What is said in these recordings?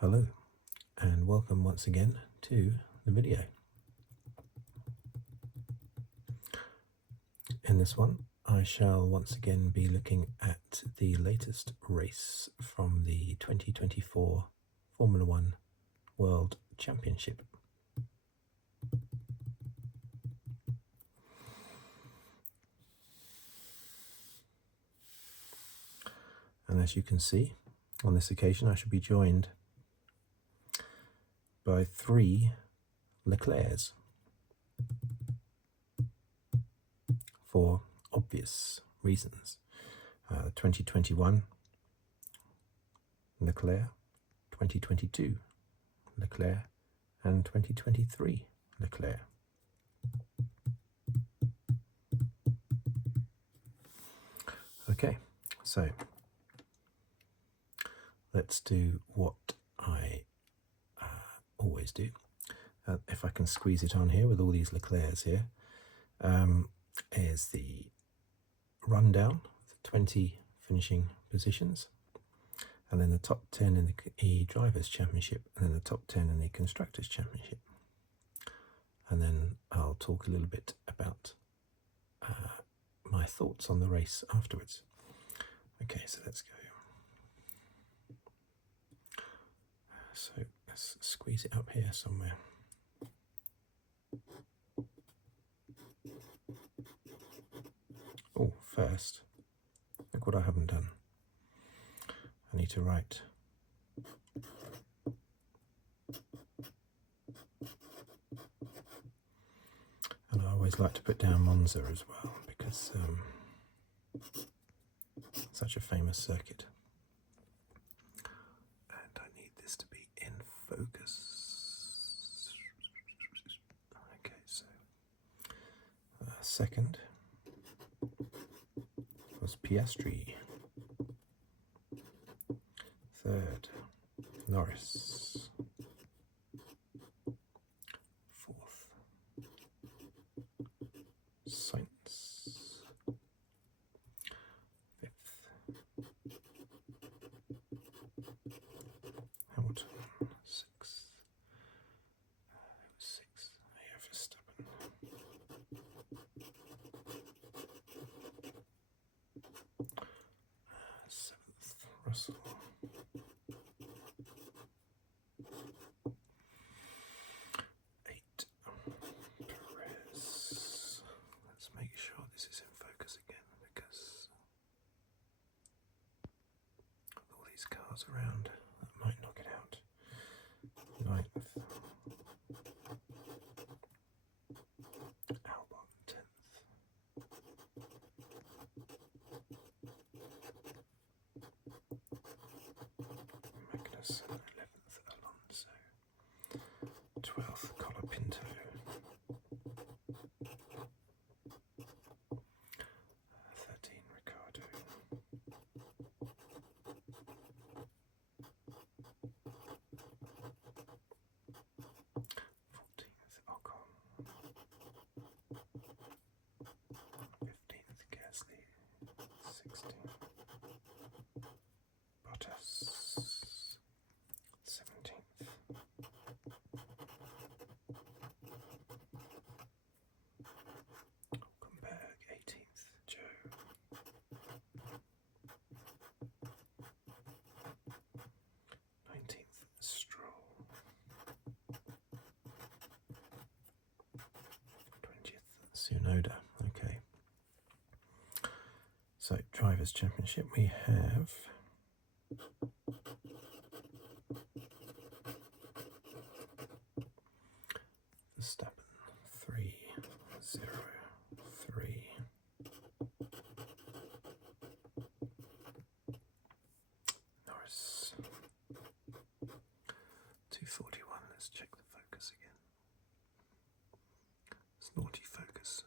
Hello and welcome once again to the video. In this one I shall once again be looking at the latest race from the 2024 Formula One World Championship. And as you can see, on this occasion I shall be joined by 3 Leclercs for obvious reasons. 2021 Leclerc, 2022 Leclerc, and 2023 Leclerc. Okay, so let's do what I always do. If I can squeeze it on here with all these Leclercs here, is the rundown of the 20 finishing positions, and then the top 10 in the Drivers' Championship, and then the top 10 in the Constructors' Championship. And then I'll talk a little bit about my thoughts on the race afterwards. Okay, so let's go. So let's squeeze it up here somewhere. Oh, first, look what I haven't done. I need to write. And I always like to put down Monza as well, because such a famous circuit. And I need this to be in focus. Okay, so second was Piastri. Third, Norris. Fourth, Sainz. Fifth, Hamilton. Sixth, Verstappen. Seventh, Russell. Eight, Perez. Let's make sure this is in focus again, because all these cars around, that might knock it out. Ninth, Albon. 10th, Magnussen. 11th, Alonso. 12th, Colapinto. 13, Ricciardo. 14th, Ocon. 15th, Gasly. 16th, Bottas. 17th, Hulkenberg. 18th, Zhou. 19th, Stroll. 20th, Tsunoda. Okay. So, Drivers' Championship, we have Verstappen 3-0-3. Norris 241. Let's check the focus again. It's naughty focus.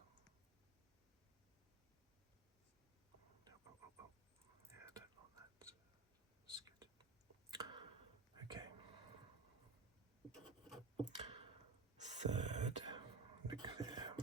Yeah, I don't want that. That's good. Okay. Third, Leclerc.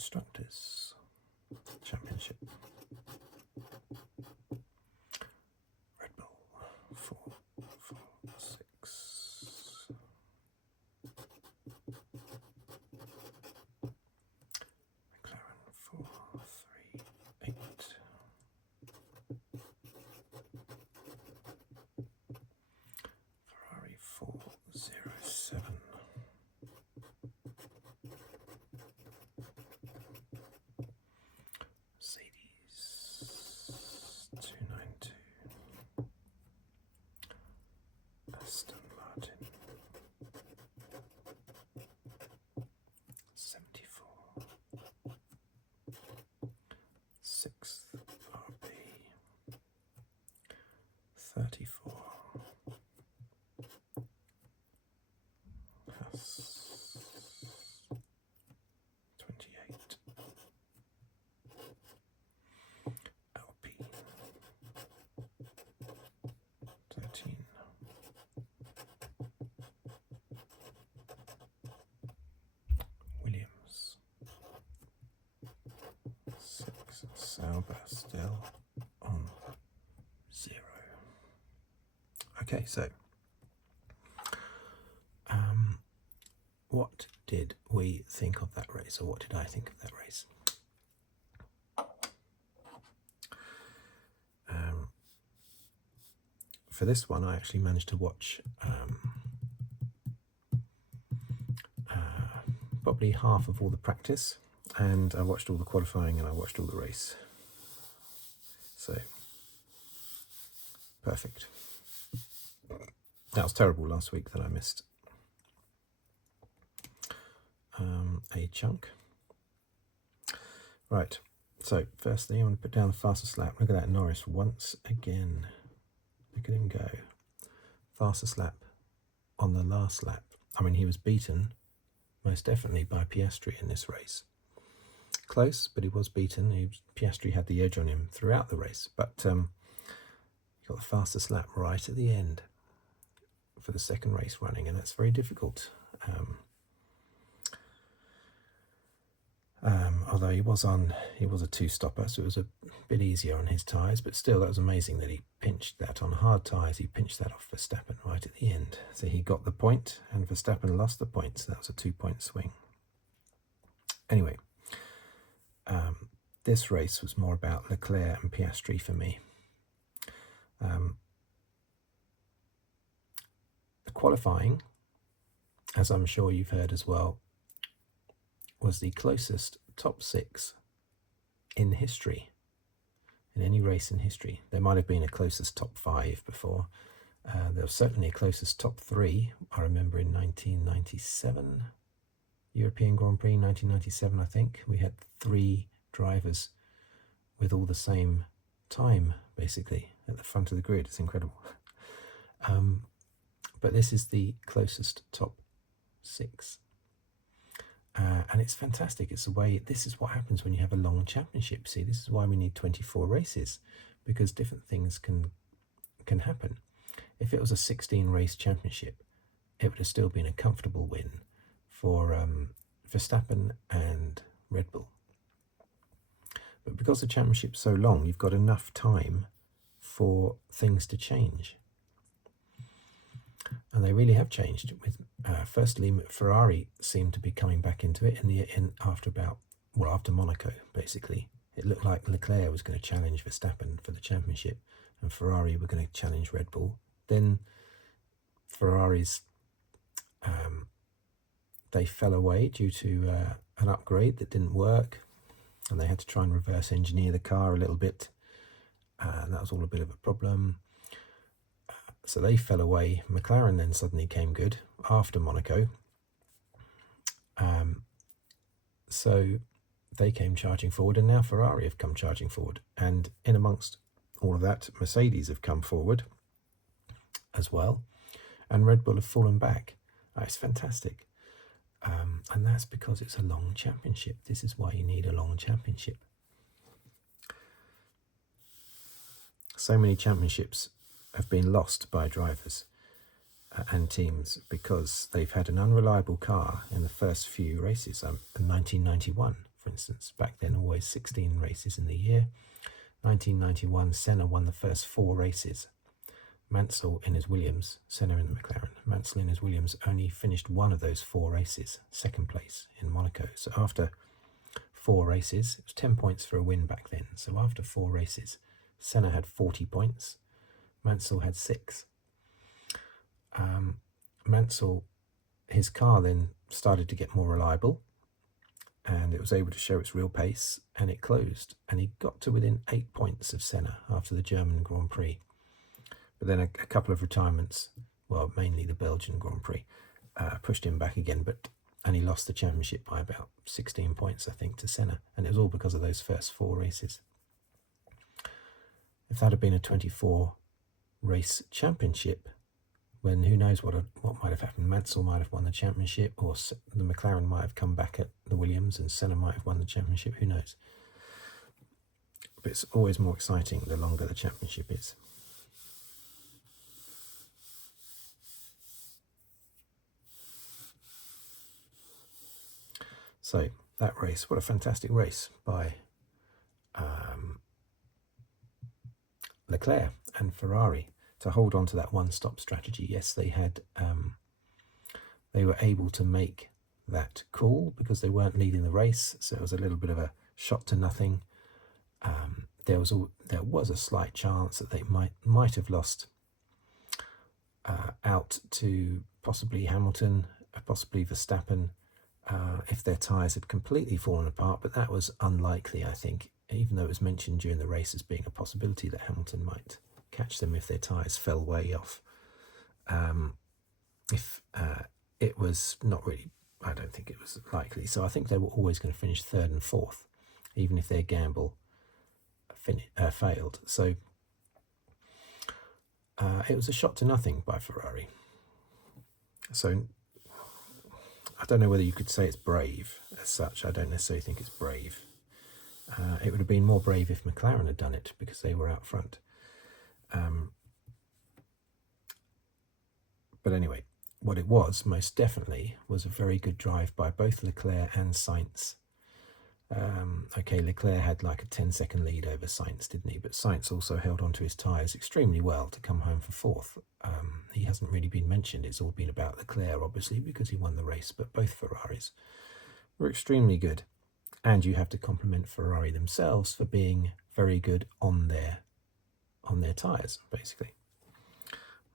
Constructors Championship. Red Bull 4, 4, 6. McLaren 4, 3, 8. Ferrari 4, 0, 7. Aston Martin 74, 6th RB 34, Haas 28, Alpine 13. Williams 6. Sauber still on 0. Okay, so what did we think of that race, or what did I think of that race? For this one, I actually managed to watch probably half of all the practice, and I watched all the qualifying, and I watched all the race. So, perfect. That was terrible last week that I missed a chunk. Right, so firstly I want to put down the fastest lap. Look at that, Norris once again. Look at him go. Fastest lap on the last lap. I mean, he was beaten most definitely by Piastri in this race. Close, but he was beaten. Piastri had the edge on him throughout the race, but he got the fastest lap right at the end for the second race running, and that's very difficult. Although he was a two-stopper, so it was a bit easier on his tyres, but still, that was amazing that he pinched that on hard tyres. He pinched that off Verstappen right at the end. So he got the point, and Verstappen lost the point, so that was a 2-point swing. Anyway, this race was more about Leclerc and Piastri for me. The qualifying, as I'm sure you've heard as well, was the closest top 6 in history, in any race in history. There might have been a closest top 5 before. There was certainly a closest top 3, I remember, in 1997, European Grand Prix, 1997, I think. We had 3 drivers with all the same time, basically, at the front of the grid. It's incredible. But this is the closest top 6. And it's fantastic. It's the way, this is what happens when you have a long championship. See, this is why we need 24 races, because different things can happen. If it was a 16 race championship, it would have still been a comfortable win for Verstappen and Red Bull. But because the championship's so long, you've got enough time for things to change. And they really have changed. With firstly, Ferrari seemed to be coming back into it after Monaco. Basically, it looked like Leclerc was going to challenge Verstappen for the championship, and Ferrari were going to challenge Red Bull. Then Ferraris they fell away due to an upgrade that didn't work, and they had to try and reverse engineer the car a little bit, and that was all a bit of a problem. So they fell away. McLaren then suddenly came good after Monaco. So they came charging forward, and now Ferrari have come charging forward. And in amongst all of that, Mercedes have come forward as well, and Red Bull have fallen back. It's fantastic. And that's because it's a long championship. This is why you need a long championship. So many championships have been lost by drivers and teams because they've had an unreliable car in the first few races. In 1991, for for instance. Back then, always 16 races in the year. 1991, Senna won the first 4 races. Mansell in his Williams, Senna in the McLaren. Mansell in his Williams only finished one of those 4 races, second place in Monaco. So after 4 races, it was 10 points for a win back then. So after 4 races, Senna had 40 points. Mansell had 6. Mansell, his car then started to get more reliable, and it was able to show its real pace, and it closed, and he got to within 8 points of Senna after the German Grand Prix. But then a couple of retirements, well, mainly the Belgian Grand Prix, pushed him back again, and he lost the championship by about 16 points, I think, to Senna, and it was all because of those first 4 races. If that had been a 24 race championship, when who knows what might have happened. Mansell might have won the championship, or the McLaren might have come back at the Williams, and Senna might have won the championship. Who knows? But it's always more exciting the longer the championship is. So that race, what a fantastic race by Leclerc and Ferrari to hold on to that one-stop strategy. Yes, they had, they were able to make that call because they weren't leading the race, so it was a little bit of a shot to nothing. There was a slight chance that they might have lost out to possibly Hamilton, possibly Verstappen, if their tyres had completely fallen apart, but that was unlikely, I think, even though it was mentioned during the race as being a possibility that Hamilton might catch them if their tyres fell way off. It was not really, I don't think it was likely, so I think they were always going to finish 3rd and 4th, even if their gamble failed. So it was a shot to nothing by Ferrari. So I don't know whether you could say it's brave as such. I don't necessarily think it's brave. It would have been more brave if McLaren had done it because they were out front. But anyway, what it was most definitely was a very good drive by both Leclerc and Sainz. Okay, Leclerc had like a 10-second lead over Sainz, didn't he? But Sainz also held on to his tyres extremely well to come home for 4th. He hasn't really been mentioned. It's all been about Leclerc, obviously, because he won the race, but both Ferraris were extremely good. And you have to compliment Ferrari themselves for being very good on their tyres, basically.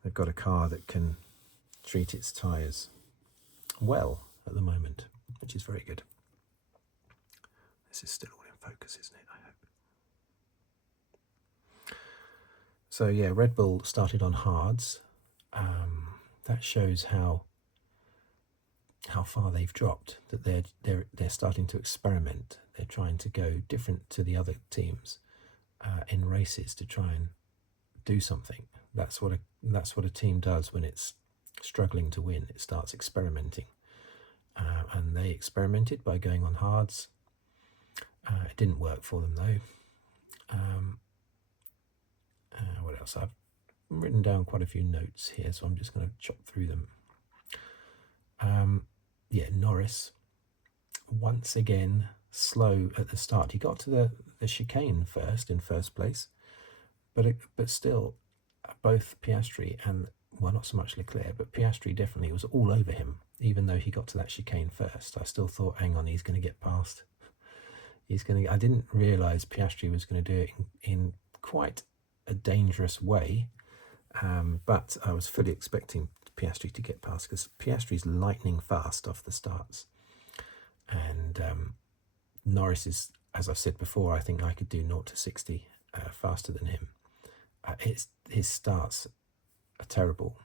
They've got a car that can treat its tyres well at the moment, which is very good. This is still all in focus, isn't it? I hope. So yeah, Red Bull started on hards. That shows how far they've dropped. That they're starting to experiment. They're trying to go different to the other teams in races to try and do something. That's what a team does when it's struggling to win. It starts experimenting, and they experimented by going on hards. It didn't work for them though. What else? I've written down quite a few notes here, so I'm just going to chop through them. Yeah, Norris, once again, slow at the start. He got to the chicane in first place, but still, both Piastri and, well, not so much Leclerc, but Piastri definitely was all over him, even though he got to that chicane first. I still thought, hang on, he's going to get past. I didn't realise Piastri was going to do it in quite a dangerous way, but I was fully expecting Piastri to get past because Piastri's lightning fast off the starts, and Norris is, as I've said before, I think I could do 0 to 60 faster than him. His starts are terrible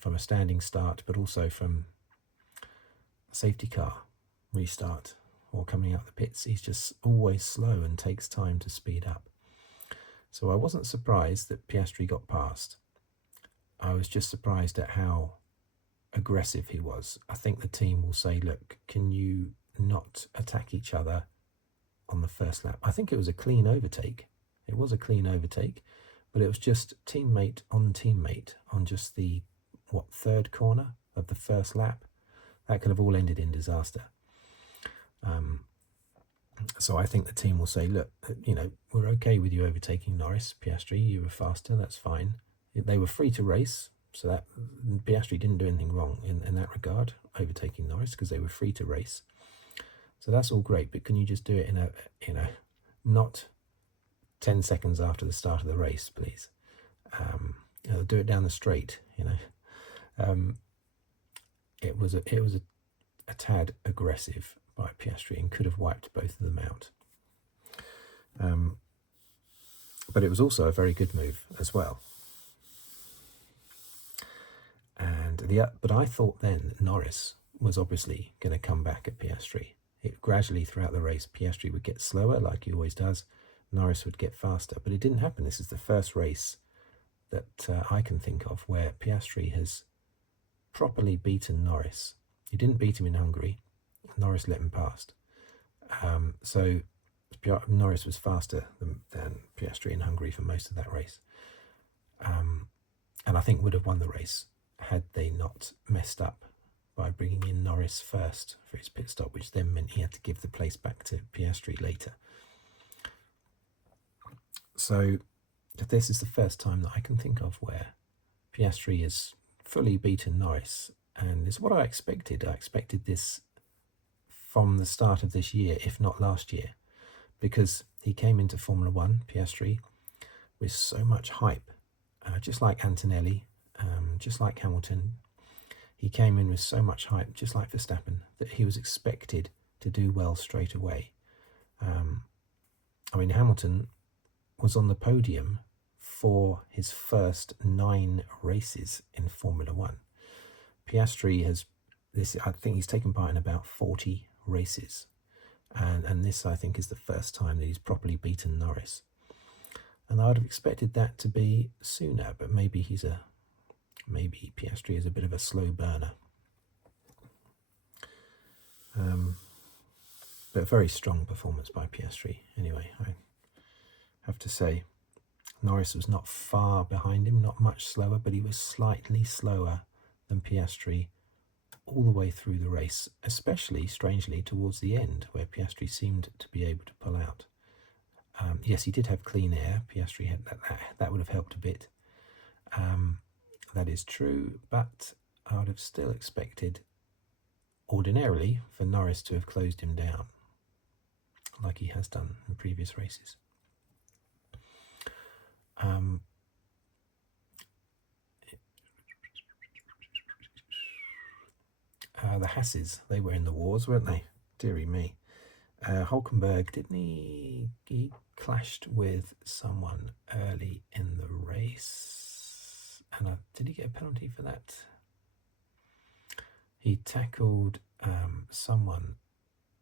from a standing start, but also from a safety car restart or coming out the pits. He's just always slow and takes time to speed up. So I wasn't surprised that Piastri got past. I was just surprised at how aggressive he was. I think the team will say, look, can you not attack each other on the first lap? I think it was a clean overtake. It was a clean overtake, but it was just teammate on just the, third corner of the first lap. That could have all ended in disaster. So I think the team will say, look, we're okay with you overtaking Norris, Piastri, you were faster, that's fine. They were free to race, so that Piastri didn't do anything wrong in that regard, overtaking Norris, because they were free to race. So that's all great, but can you just do it in a not 10 seconds after the start of the race, please? Do it down the straight, It was a tad aggressive by Piastri and could have wiped both of them out. But it was also a very good move as well. But I thought then that Norris was obviously going to come back at Piastri. Gradually throughout the race, Piastri would get slower, like he always does. Norris would get faster, but it didn't happen. This is the first race that I can think of where Piastri has properly beaten Norris. He didn't beat him in Hungary. Norris let him past. So Norris was faster than Piastri in Hungary for most of that race. And I think would have won the race had they not messed up by bringing in Norris first for his pit stop, which then meant he had to give the place back to Piastri later. So this is the first time that I can think of where Piastri has fully beaten Norris, and it's what I expected. I expected this from the start of this year, if not last year, because he came into Formula One, Piastri, with so much hype, just like Antonelli, just like Hamilton. He came in with so much hype, just like Verstappen, that he was expected to do well straight away. Hamilton was on the podium for his first 9 races in Formula One. Piastri I think he's taken part in about 40 races. And this, I think, is the first time that he's properly beaten Norris. And I would have expected that to be sooner, but maybe Piastri is a bit of a slow burner. But very strong performance by Piastri. Anyway, I have to say, Norris was not far behind him, not much slower, but he was slightly slower than Piastri all the way through the race, especially, strangely, towards the end, where Piastri seemed to be able to pull out. Yes, he did have clean air. Piastri had that would have helped a bit. That is true, but I would have still expected, ordinarily, for Norris to have closed him down, like he has done in previous races. The Haases, they were in the wars, weren't they? Dearie me. Hulkenberg, didn't he clashed with someone early in the race? And did he get a penalty for that? He tackled someone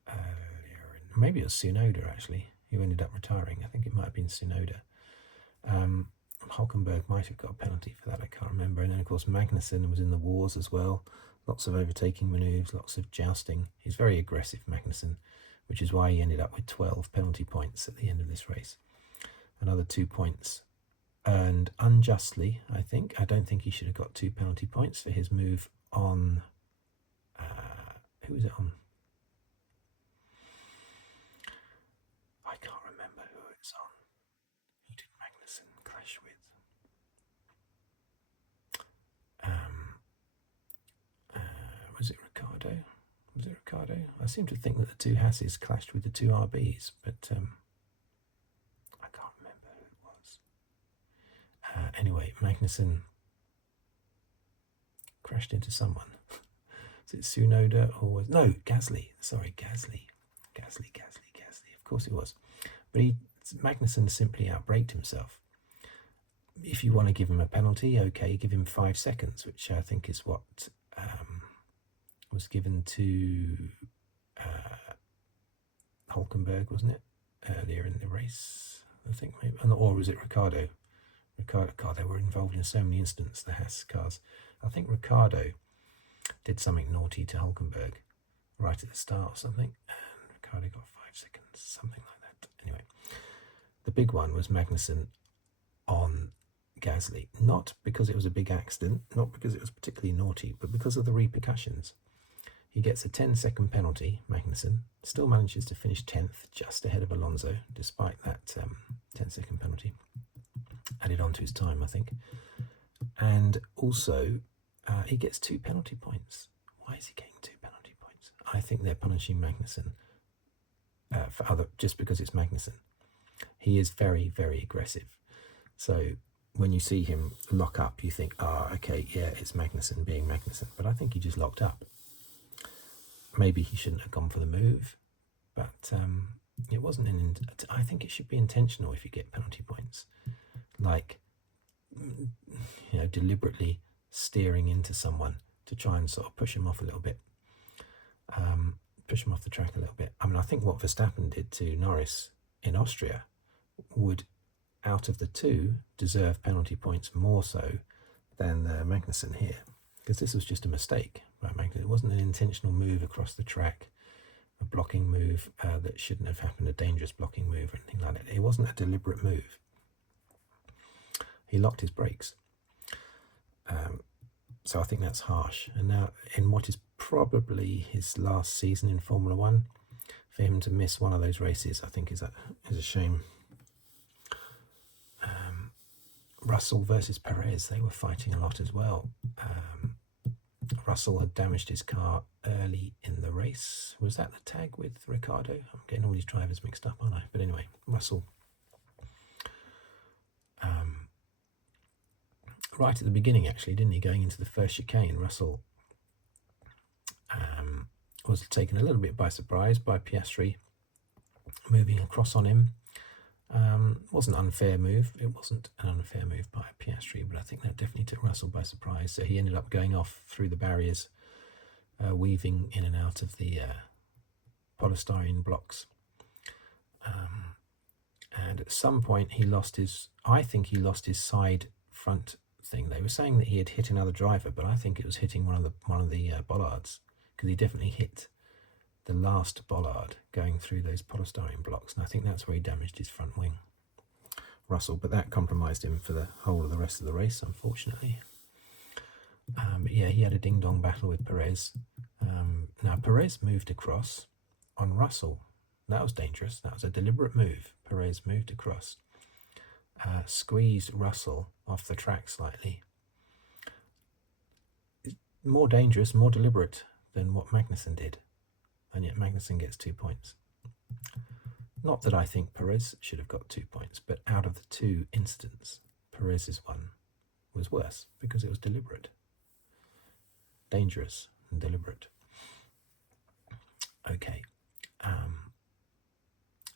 earlier. Maybe it was Tsunoda, actually, who ended up retiring. I think it might have been Tsunoda. Hulkenberg might have got a penalty for that, I can't remember. And then, of course, Magnussen was in the wars as well. Lots of overtaking manoeuvres, lots of jousting. He's very aggressive, Magnussen, which is why he ended up with 12 penalty points at the end of this race. Another 2 points earned unjustly, I think. I don't think he should have got 2 penalty points for his move on... who was it on? I can't remember who it's on. Who did Magnussen clash with? Was it Ricciardo? I seem to think that the 2 Haases clashed with the 2 RBs, but I can't remember who it was. Anyway, Magnussen crashed into someone. Is it Tsunoda or was... No, Gasly. Sorry, Gasly. Of course it was. But Magnussen simply outbraked himself. If you want to give him a penalty, okay, give him 5 seconds, which I think is what... was given to Hulkenberg, wasn't it, earlier in the race? I think maybe, or was it Ricciardo? They were involved in so many incidents, the Haas cars. I think Ricciardo did something naughty to Hulkenberg right at the start or something, and Ricciardo got 5 seconds, something like that. Anyway, the big one was Magnussen on Gasly, not because it was a big accident, not because it was particularly naughty, but because of the repercussions. He gets a 10-second penalty, Magnussen, still manages to finish 10th, just ahead of Alonso, despite that 10-second penalty. Added on to his time, I think. And also, he gets 2 penalty points. Why is he getting 2 penalty points? I think they're punishing Magnussen just because it's Magnussen. He is very, very aggressive. So when you see him lock up, you think, okay, yeah, it's Magnussen being Magnussen. But I think he just locked up. Maybe he shouldn't have gone for the move, but it wasn't. I think it should be intentional if you get penalty points, like deliberately steering into someone to try and sort of push him off a little bit, push him off the track a little bit. I mean, I think what Verstappen did to Norris in Austria would, out of the two, deserve penalty points more so than Magnussen here, because this was just a mistake by Magnussen. It wasn't an intentional move across the track, a blocking move that shouldn't have happened, a dangerous blocking move or anything like that. It wasn't a deliberate move. He locked his brakes. So I think that's harsh. And now, in what is probably his last season in Formula One, for him to miss one of those races, I think is a shame. Russell versus Perez, they were fighting a lot as well. Russell had damaged his car early in the race. Was that the tag with Ricciardo? I'm getting all these drivers mixed up, aren't I? But anyway, Russell. Right at the beginning, actually, didn't he? Going into the first chicane, Russell was taken a little bit by surprise by Piastri moving across on him. Wasn't an unfair move. It wasn't an unfair move by Piastri, but I think that definitely took Russell by surprise. So he ended up going off through the barriers, weaving in and out of the polystyrene blocks. And at some point I think he lost his side front thing. They were saying that he had hit another driver, but I think it was hitting one of the bollards, because he definitely hit the last bollard going through those polystyrene blocks, and I think that's where he damaged his front wing, Russell. But that compromised him for the whole of the rest of the race, unfortunately. But yeah, he had a ding-dong battle with Perez. Now, Perez moved across on Russell. That was dangerous. That was a deliberate move. Perez moved across, squeezed Russell off the track slightly. More dangerous, more deliberate than what Magnussen did. And yet Magnussen gets 2 points. Not that I think Perez should have got 2 points, but out of the two incidents, Perez's one was worse because it was deliberate. Dangerous and deliberate. Okay.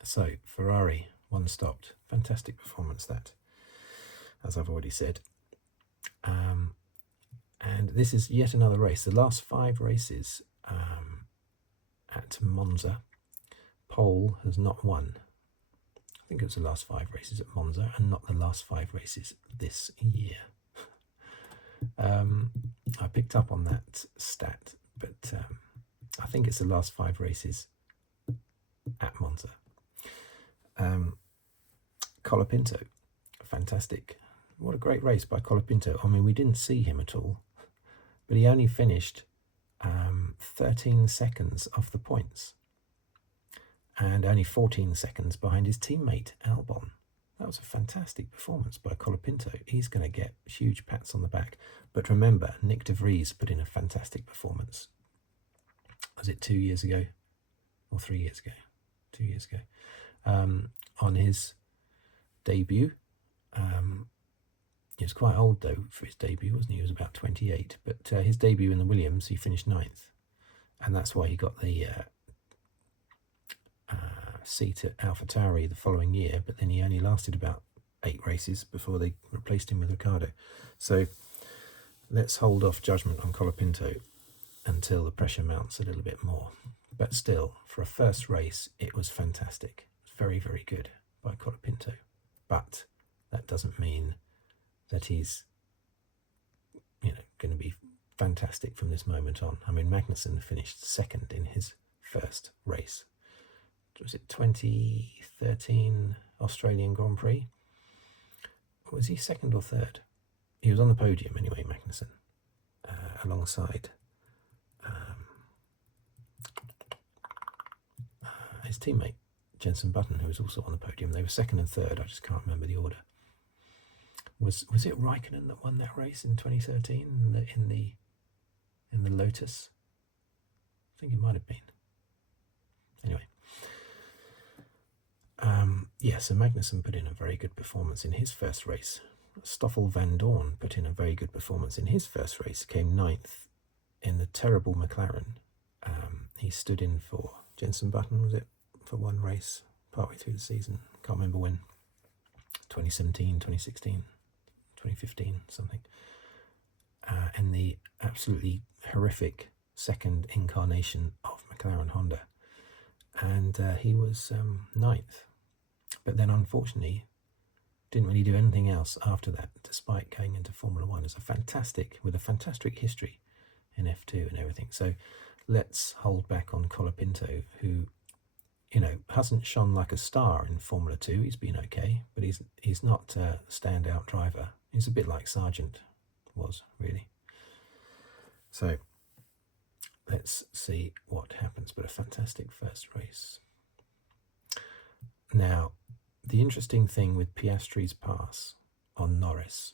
So, Ferrari, one stopped. Fantastic performance, that, as I've already said. And this is yet another race. The last 5 races at Monza, Pole has not won. I think it was the last 5 races at Monza and not the last 5 races this year. I picked up on that stat, but I think it's the last 5 races at Monza. Colapinto, fantastic. What a great race by Colapinto. I mean, we didn't see him at all, but he only finished 13 seconds off the points and only 14 seconds behind his teammate Albon. That was a fantastic performance by Colapinto. He's going to get huge pats on the back. But remember, Nick de Vries put in a fantastic performance. Was it 2 years ago? Or 3 years ago? 2 years ago. On his debut. He was quite old, though, for his debut, wasn't he? He was about 28. But his debut in the Williams, he finished 9th. And that's why he got the seat at AlphaTauri the following year. But then he only lasted about 8 races before they replaced him with Ricciardo. So let's hold off judgment on Colapinto until the pressure mounts a little bit more. But still, for a first race, it was fantastic. It was very, very good by Colapinto. But that doesn't mean that he's, going to be fantastic from this moment on. I mean, Magnussen finished 2nd in his first race. Was it 2013 Australian Grand Prix? Was he 2nd or 3rd? He was on the podium anyway, Magnussen, alongside his teammate, Jenson Button, who was also on the podium. They were second and third. I just can't remember the order. Was it Raikkonen that won that race in 2013 in the Lotus? I think it might have been. Anyway. So Magnussen put in a very good performance in his first race. Stoffel Van Dorn put in a very good performance in his first race, came 9th in the terrible McLaren. He stood in for Jenson Button, was it, for one race partway through the season? Can't remember when. 2017, 2016, 2015, something. In the absolutely horrific second incarnation of McLaren Honda. And he was 9th. But then, unfortunately, didn't really do anything else after that, despite going into Formula One with a fantastic history in F2 and everything. So let's hold back on Colapinto, who, hasn't shone like a star in Formula 2. He's been okay, but he's not a standout driver. He's a bit like Sargeant was, really. So let's see what happens, but a fantastic first race. Now, the interesting thing with Piastri's pass on Norris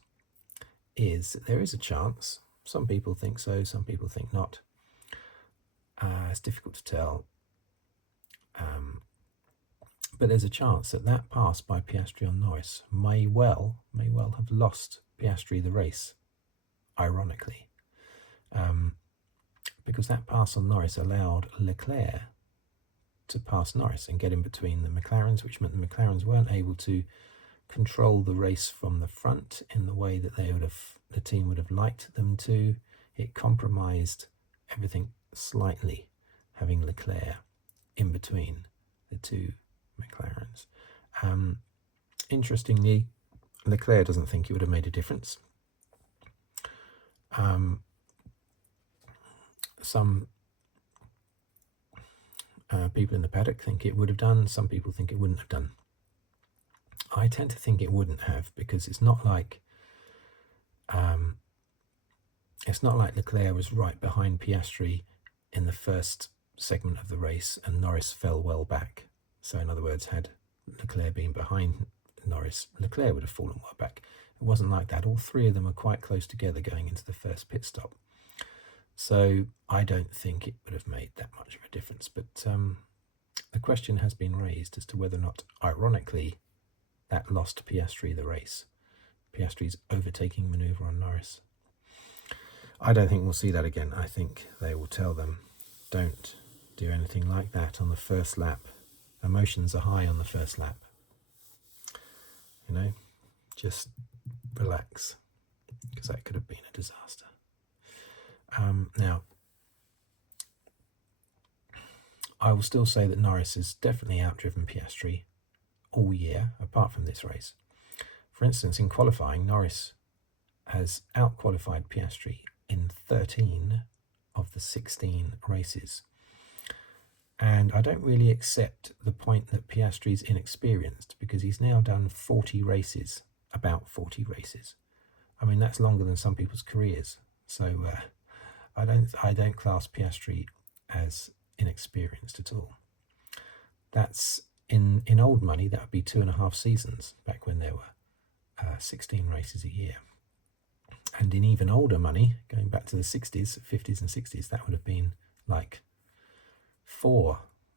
is that there is a chance. Some people think so, some people think not. It's difficult to tell. But there's a chance that pass by Piastri on Norris may well have lost Piastri the race, ironically. Because that pass on Norris allowed Leclerc to pass Norris and get in between the McLarens, which meant the McLarens weren't able to control the race from the front in the way that the team would have liked them to. It compromised everything slightly, having Leclerc in between the two McLarens. Interestingly, Leclerc doesn't think it would have made a difference. Some people in the paddock think it would have done. Some people think it wouldn't have done. I tend to think it wouldn't have, because it's not like Leclerc was right behind Piastri in the first segment of the race and Norris fell well back. So in other words, had Leclerc been behind Norris, Leclerc would have fallen well back. It wasn't like that. All three of them were quite close together going into the first pit stop. So I don't think it would have made that much of a difference. But the question has been raised as to whether or not, ironically, that lost Piastri the race. Piastri's overtaking manoeuvre on Norris. I don't think we'll see that again. I think they will tell them, don't do anything like that on the first lap. Emotions are high on the first lap. Just relax, because that could have been a disaster. Now, I will still say that Norris has definitely outdriven Piastri all year, apart from this race. For instance, in qualifying, Norris has outqualified Piastri in 13 of the 16 races. And I don't really accept the point that Piastri's inexperienced, because he's now done 40 races, about 40 races. I mean, that's longer than some people's careers. So I don't class Piastri as inexperienced at all. That's in old money, that would be 2.5 seasons, back when there were 16 races a year. And in even older money, going back to the 60s, 50s and 60s, that would have been like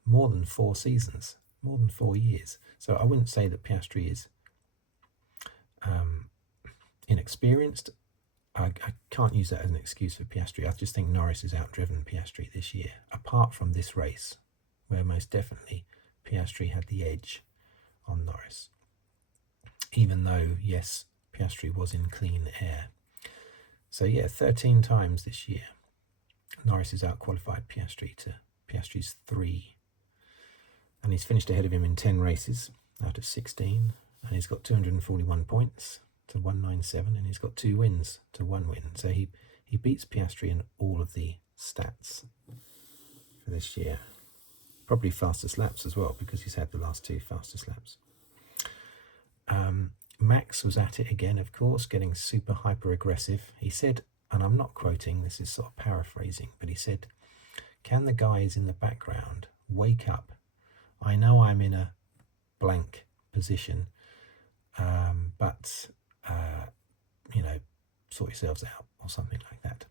more than 4 seasons, more than 4 years. So I wouldn't say that Piastri is inexperienced. I can't use that as an excuse for Piastri. I just think Norris has outdriven Piastri this year, apart from this race, where most definitely Piastri had the edge on Norris. Even though, yes, Piastri was in clean air. So yeah, 13 times this year, Norris has outqualified Piastri to Piastri's 3. And he's finished ahead of him in 10 races out of 16. And he's got 241 points to 197, and he's got 2 wins to 1 win. So he beats Piastri in all of the stats for this year. Probably fastest laps as well, because he's had the last 2 fastest laps. Max was at it again, of course, getting super hyper aggressive. He said, and I'm not quoting, this is sort of paraphrasing, but he said, can the guys in the background wake up I know I'm in a blank position, but, sort yourselves out or something like that.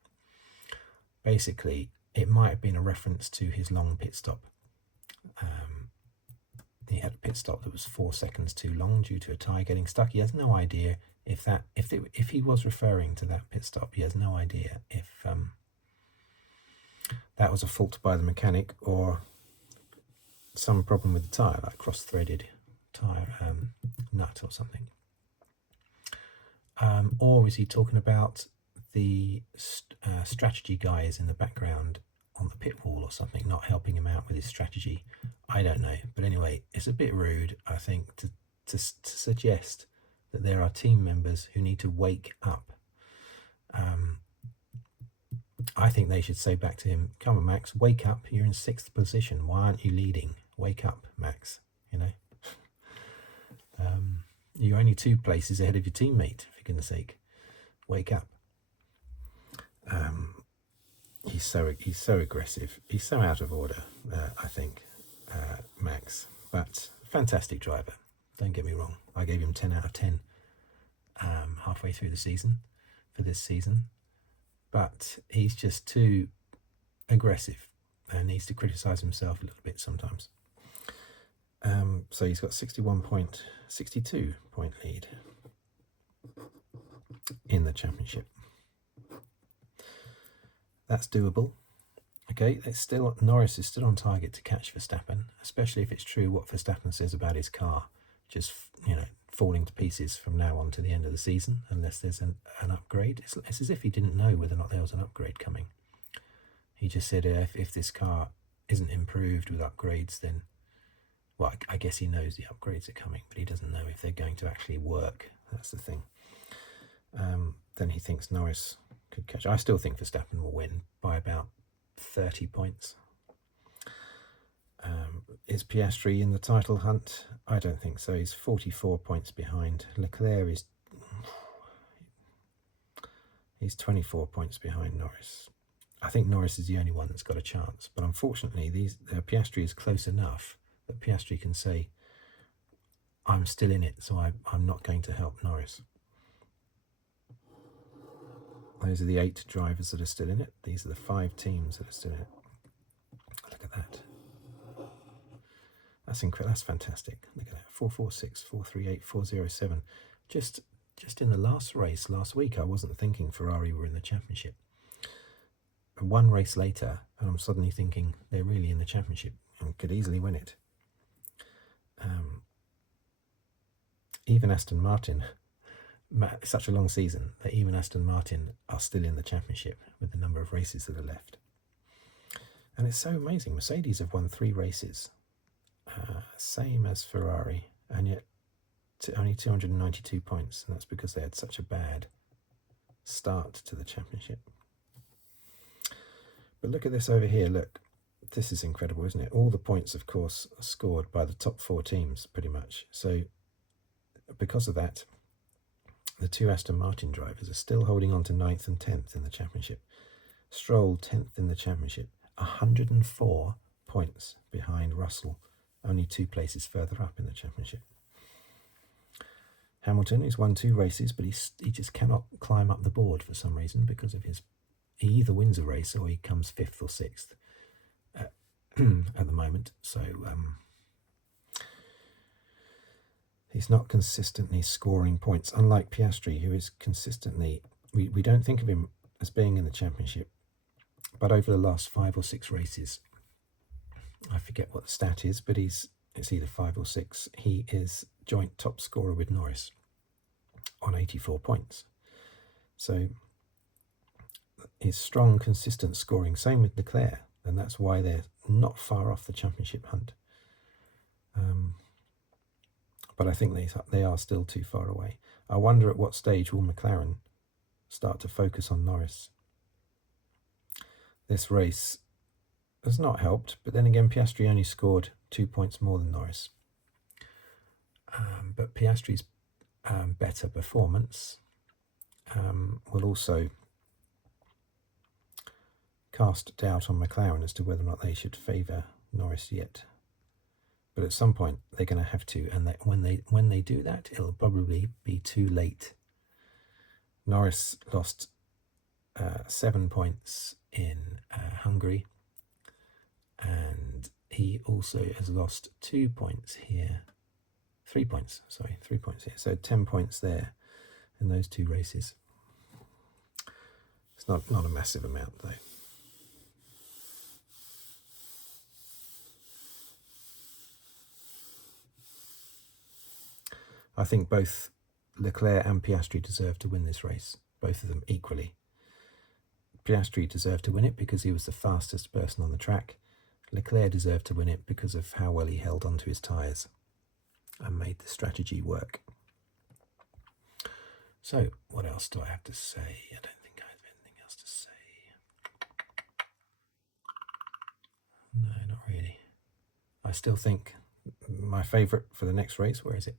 Basically, it might have been a reference to his long pit stop. He had a pit stop that was 4 seconds too long due to a tyre getting stuck. He has no idea if he was referring to that pit stop. He has no idea if that was a fault by the mechanic or some problem with the tyre, like cross-threaded tyre nut or something. Or is he talking about the strategy guys in the background on the pit wall or something, not helping him out with his strategy? I don't know. But anyway, it's a bit rude, I think, to suggest that there are team members who need to wake up. I think they should say back to him, come on, Max, wake up. You're in 6th position. Why aren't you leading? Wake up, Max, You're only 2 places ahead of your teammate, for goodness sake. Wake up. He's so aggressive. He's so out of order, I think, Max. But fantastic driver. Don't get me wrong. I gave him 10 out of 10 halfway through the season, for this season. But he's just too aggressive and needs to criticise himself a little bit sometimes. So he's got 62 point lead in the championship. That's doable. Okay, Norris is still on target to catch Verstappen, especially if it's true what Verstappen says about his car, just falling to pieces from now on to the end of the season, unless there's an upgrade. It's as if he didn't know whether or not there was an upgrade coming. He just said if this car isn't improved with upgrades, then, well, I guess he knows the upgrades are coming, but he doesn't know if they're going to actually work. That's the thing. Then he thinks Norris could catch. I still think Verstappen will win by about 30 points. Is Piastri in the title hunt? I don't think so. He's 44 points behind. Leclerc he's 24 points behind Norris. I think Norris is the only one that's got a chance. But unfortunately, Piastri is close enough that Piastri can say, I'm still in it, so I'm not going to help Norris. Those are the 8 drivers that are still in it. These are the 5 teams that are still in it. Look at that. That's incredible. That's fantastic. Look at that. 446, 438, 407. Just in the last race last week, I wasn't thinking Ferrari were in the championship. And 1 race later, and I'm suddenly thinking they're really in the championship and could easily win it. Even Aston Martin, such a long season that even Aston Martin are still in the championship with the number of races that are left. And it's so amazing. Mercedes have won 3 races, same as Ferrari, and yet only 292 points, and that's because they had such a bad start to the championship. But look at this over here. Look, this is incredible, isn't it? All the points, of course, are scored by the top 4 teams, pretty much. So because of that, the 2 Aston Martin drivers are still holding on to 9th and 10th in the championship. Stroll 10th in the championship, 104 points behind Russell, only 2 places further up in the championship. Hamilton, he's won 2 races, but he just cannot climb up the board for some reason because of he either wins a race or he comes 5th or 6th at the moment. So he's not consistently scoring points, unlike Piastri, who is consistently, we don't think of him as being in the championship, but over the last 5 or 6 races, I forget what the stat is, but it's either 5 or 6, he is joint top scorer with Norris on 84 points. So his strong, consistent scoring, same with Leclerc, and that's why they're not far off the championship hunt. But I think they are still too far away. I wonder at what stage will McLaren start to focus on Norris. This race has not helped, but then again, Piastri only scored 2 points more than Norris. But Piastri's better performance will also cast doubt on McLaren as to whether or not they should favour Norris yet. But at some point they're going to have to, and when they do that, it'll probably be too late. Norris lost 7 points in Hungary, and he also has lost 2 points here. 3 points, sorry, 3 points here. So 10 points there in those 2 races. It's not a massive amount though. I think both Leclerc and Piastri deserve to win this race, both of them equally. Piastri deserved to win it because he was the fastest person on the track. Leclerc deserved to win it because of how well he held onto his tyres and made the strategy work. So, what else do I have to say? I don't think I have anything else to say. No, not really. I still think my favourite for the next race, where is it?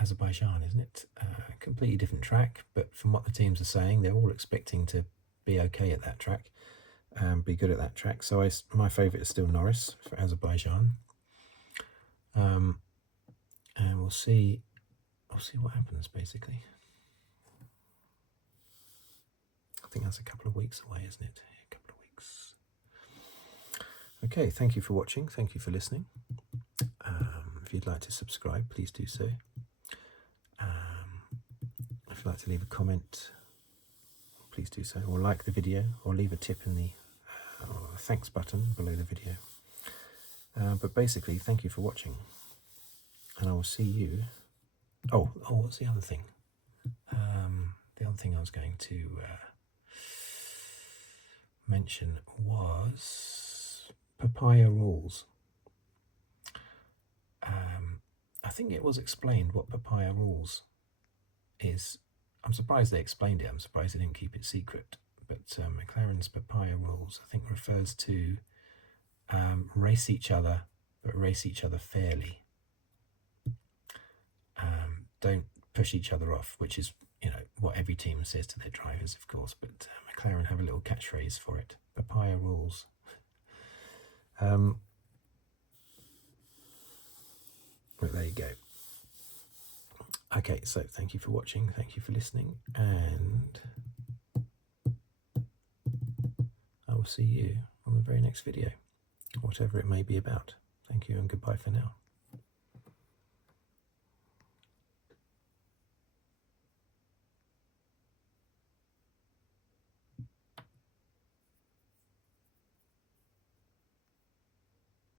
Azerbaijan, isn't it? Completely different track, but from what the teams are saying, they're all expecting to be okay at that track, be good at that track. So my favourite is still Norris for Azerbaijan, and we'll see what happens. Basically, I think that's a couple of weeks away, isn't it? A couple of weeks. Okay, thank you for watching. Thank you for listening. If you'd like to subscribe, please do so. If you'd like to leave a comment, please do so, or like the video, or leave a tip in the thanks button below the video. But basically, thank you for watching, and I will see you. Oh, what's the other thing? The other thing I was going to mention was papaya rules. I think it was explained what papaya rules is. I'm surprised they explained it. I'm surprised they didn't keep it secret. But McLaren's papaya rules, I think, refers to race each other, but race each other fairly. Don't push each other off, which is, what every team says to their drivers, of course. But McLaren have a little catchphrase for it: papaya rules. But there you go. Okay, so thank you for watching, thank you for listening, and I will see you on the very next video, whatever it may be about. Thank you and goodbye for now.